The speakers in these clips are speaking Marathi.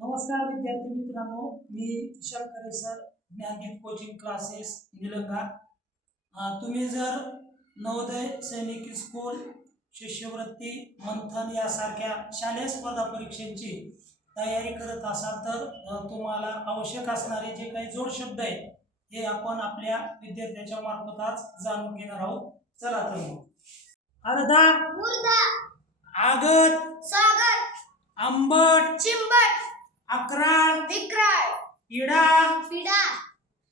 नमस्कार विद्यार्थी मित्रांनो मी Shankare sir Gyandeep coaching classes Nilanga. तुम्ही जर नवोदय सैनिक स्कूल शिष्यवृत्ती मंथन यासारख्या शालेय स्पर्धा परीक्षांची तयारी करत असाल तर तुम्हाला आवश्यक असणारे जे काही जोड शब्द आहेत हे आपण आपल्या विद्यार्थ्याच्या मार्फत आज जाणून घेणार आहोत. चला तर मग. अर्धा आगत सागर आंबट चिंबट. अकराळ विक्राळ. इडा पिडा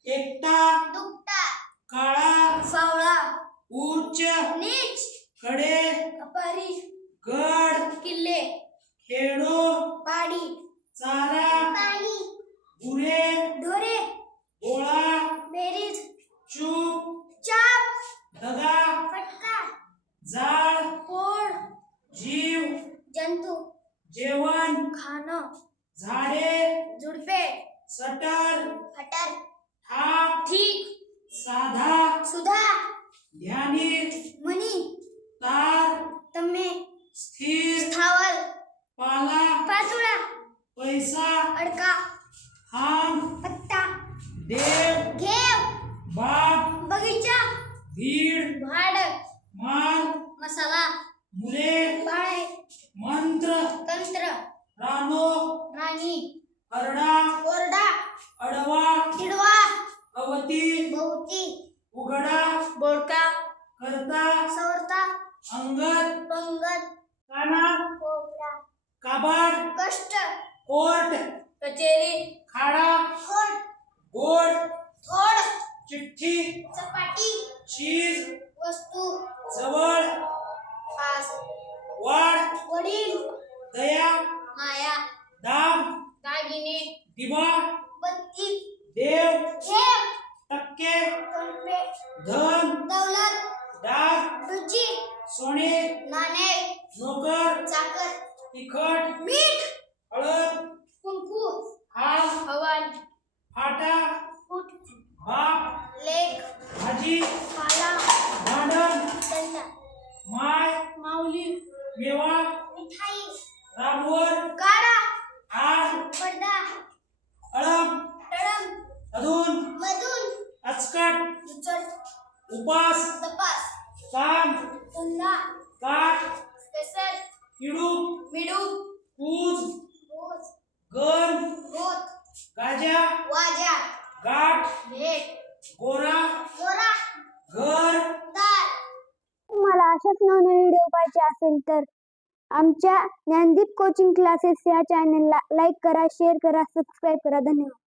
एकटा दुपटा. काळा फावळा उच्च नीच. कडे अपहरी गड किल्ले. खेडो पाडी. चारा पाणी. गुरे ढोरे. गोळा बेरीज. चूप चाप. दगा फटका. जाळ पोळ जीव जंतू. जेवण. खाणं. झाडे. झुडपे. सटर फटर थाप ठीक. साधा. सुधा. ध्यानी. मणी तार. तम्मे. स्थिर. स्थावर पाला. पाचोळा. पैसा. अडका. थांब पत्ता. देव. घेव. बाप बगीचा. भीड. भाड. माल. मसाला. मुले. बाळे मंत्र. तंत्र. रानो. राणी करडा ओरडा अडवा किडवा अवती भोवती उघडा बोडका करता सवरता अंगत पंगत काना कोपरा काबाड कष्ट कोर्ट कचेरी खाडा खोड गोड थोड चिठ्ठी चपाटी चीज वस्तू जवळ वाढ वडील दया दिवा बत्ती. देव. ठेव टक्के. धन. दौलत. डाग रुची. सोने. नाणे. नोकर. चाकर. तिखट. मीठ. हळद. कुंकू. हाल हवन फाटा. फूट. बाप. लेख. भाजी. पाला. भांडण. माय. माऊली. मेवा. उपास. तपास काम. धंदा. काठ. स्पेसर किडू. मिडू पूज. भोज गण. गोत गाजा वाजा गाठ. भेट. गोरा. गोरा. घर. दार. तुम्हाला अशाच नवनवीन व्हिडिओ पाहिजे असेल तर आमच्या ज्ञानदीप कोचिंग क्लासेस या चॅनलला लाईक करा शेअर करा सबस्क्राईब करा. धन्यवाद.